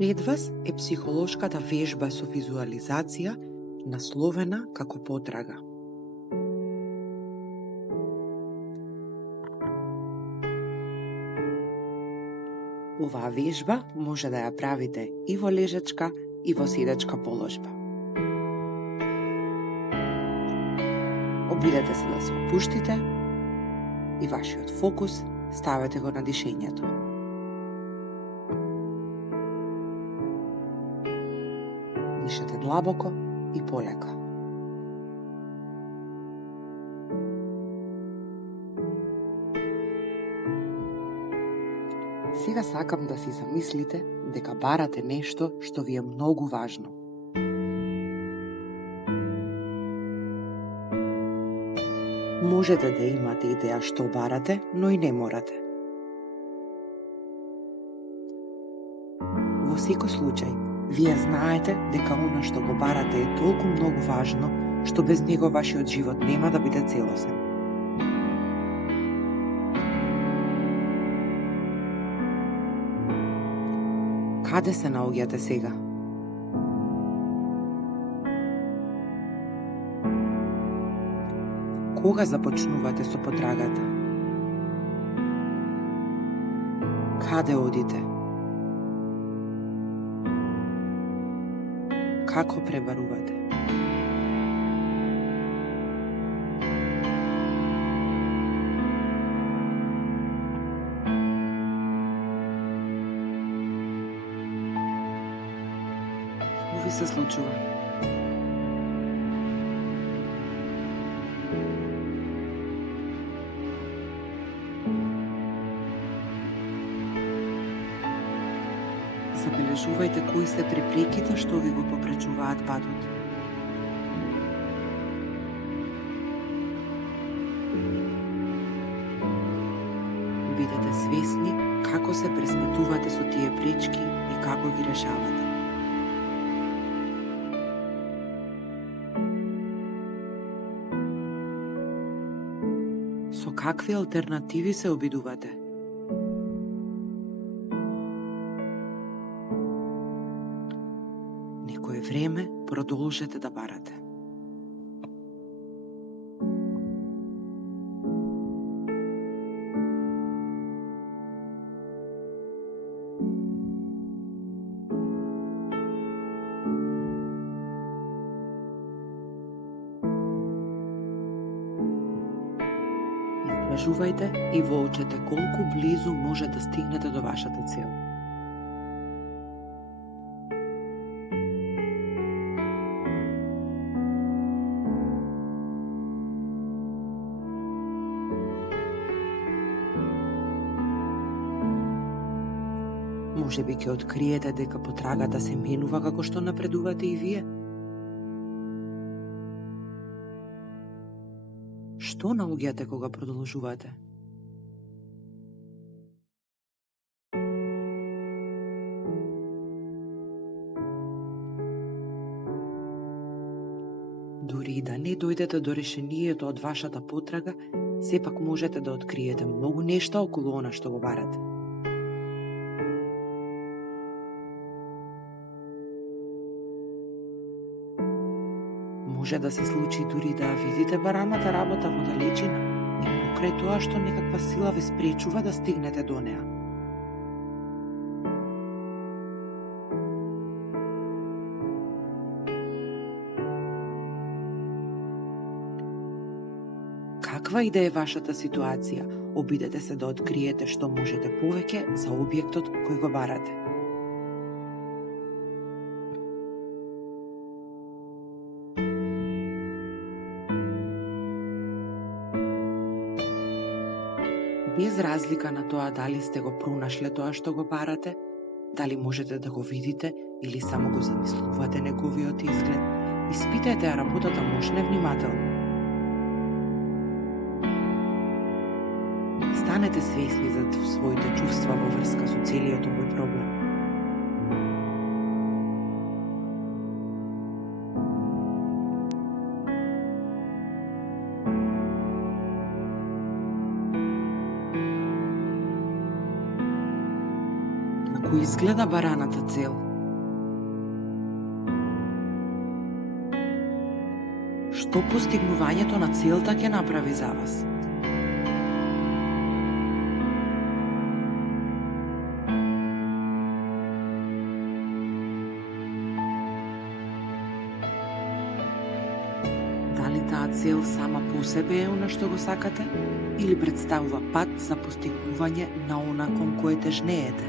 Пред вас е психолошката вежба со визуализација, насловена како потрага. Оваа вежба може да ја правите и во лежачка, и во седачка положба. Обидете се да се опуштите и вашиот фокус ставете го на дишењето. Дишете длабоко и полека. Сега сакам да си замислите дека барате нешто што ви е многу важно. Можете да имате идеја што барате, но и не морате. Во секој случај, вие знаете дека она што го барате е толку многу важно, што без него вашиот живот нема да биде целосен. Каде се наоѓате сега? Кога започнувате со потрагата? Каде одите? Како пребарувате? Што ви се случува? Забележувајте кои се препреките што ви го попречуваат патот. Бидете свесни како се пресметувате со тие пречки и како ги решавате. Со какви алтернативи се обидувате? Некое време продолжете да барате. Истражувајте и воочете колку близу може да стигнете до вашата цел. Можеби ќе откриете дека потрагата се менува како што напредувате и вие. Што наоѓате кога продолжувате? Дури и да не дојдете до решението од вашата потрага, сепак можете да откриете многу нешта околу она што го барате. Може да се случи дури да видите бараната работа во далечина и покрај тоа што некаква сила ве спречува да стигнете до неа. Каква и да е вашата ситуација, обидете се да откриете што можете повеќе за објектот кој го барате. Без разлика на тоа дали сте го пронашле тоа што го барате, дали можете да го видите или само го замислувате неговиот изглед, испитајте ја работата мощно внимателно. Станете свесни за своите чувства во врска со целиот овој проблем. Како изгледа бараната цел? што постигнувањето на целта ќе направи за вас? Дали таа цел сама по себе е она што го сакате, или представува пат за постигнување на она кон кое тежнеете?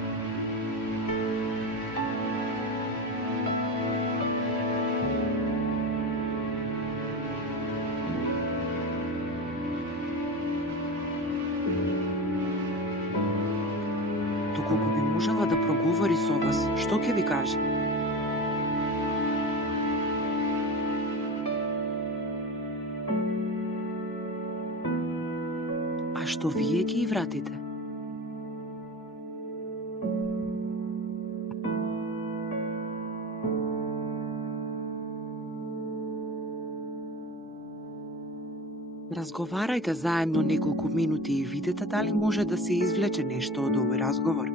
Доколку би можела да проговори со вас, што ќе ви каже? А што вие ќе и вратите? Разговарајте заедно неколку минути и видете дали може да се извлече нешто од овој разговор.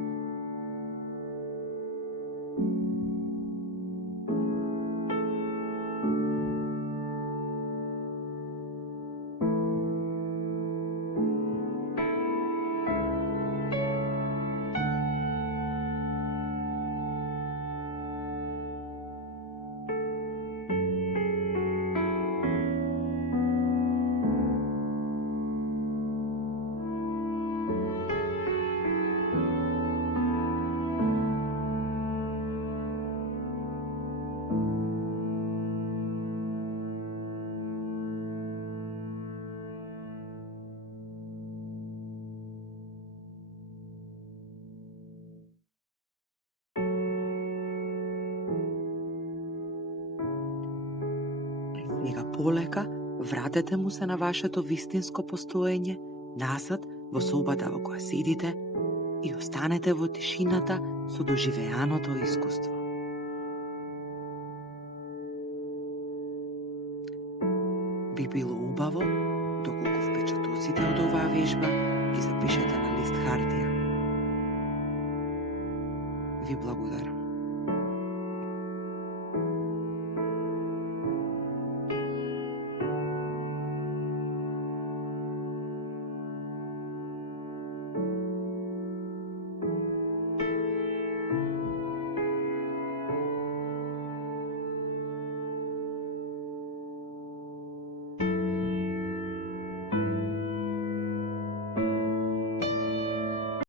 Сега полека вратете му се на вашето вистинско постоење, назад во собата во која седите и останете во тишината со доживеаното искуство. Би било убаво, доколку впечатоците од оваа вежба ги запишете на лист хартија. Ви благодарам.